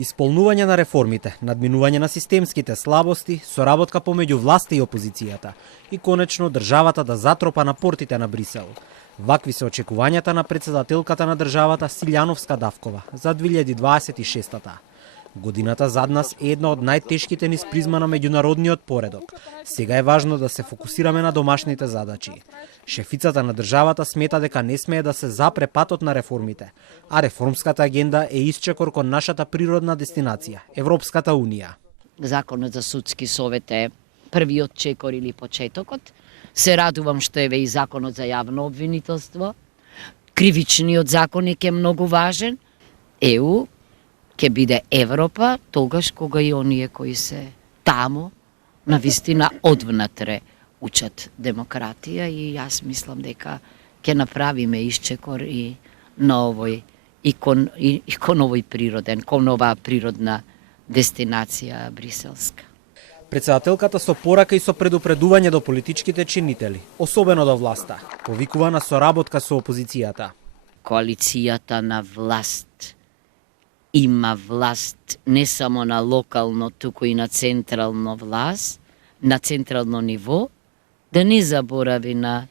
Исполнување на реформите, надминување на системските слабости, соработка помеѓу власта и опозицијата и конечно државата да затропа на портите на Брисел. Вакви се очекувањата на председателката на државата Силјановска Давкова за 2026-та. Годината зад нас е една од најтешките низ призма на меѓународниот поредок. Сега е важно да се фокусираме на домашните задачи. Шефицата на државата смета дека не смее да се запре патот на реформите, а реформската агенда е исчекор кон нашата природна дестинација, Европската Унија. Законот за судски совет е првиот чекор или почетокот. Се радувам што еве и законот за јавно обвинителство. Кривичниот законник е многу важен. ЕУ ќе биде Европа, тогаш кога и оние кои се тамо, навистина одвнатре учат демократија и јас мислам дека ќе направиме исчекор и на овој и кон овој природен, кон оваа природна дестинација бриселска. Председателката со порака и со предупредување до политичките чинители, особено до власта, повикува на соработка со опозицијата. Коалицијата на власт има власт не само на локално, туку и на централно власт, на централно ниво, да не заборави на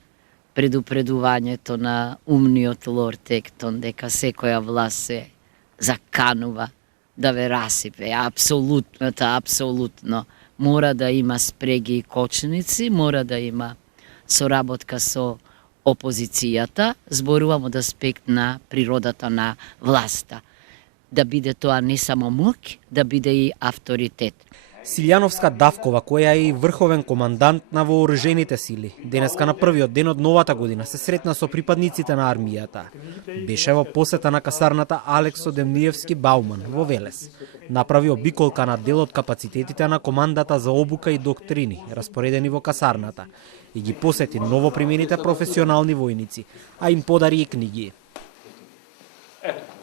предупредувањето на умниот лорд Ектон дека секоја власт се заканува да ве расипе. Апсолутно. Мора да има спреги и кочници, мора да има соработка со опозицијата, зборувам од аспект на природата на власта. Да биде тоа не само моќ, да биде и авторитет. Силјановска Давкова, која е и врховен командант на вооружените сили, денеска на првиот ден од новата година се сретна со припадниците на армијата. Беше во посета на касарната Алексо Демниевски Бауман во Велес. Направи обиколка на дел од капацитетите на командата за обука и доктрини, распоредени во касарната, и ги посети новопримените професионални војници, а им подари и книги. Ето.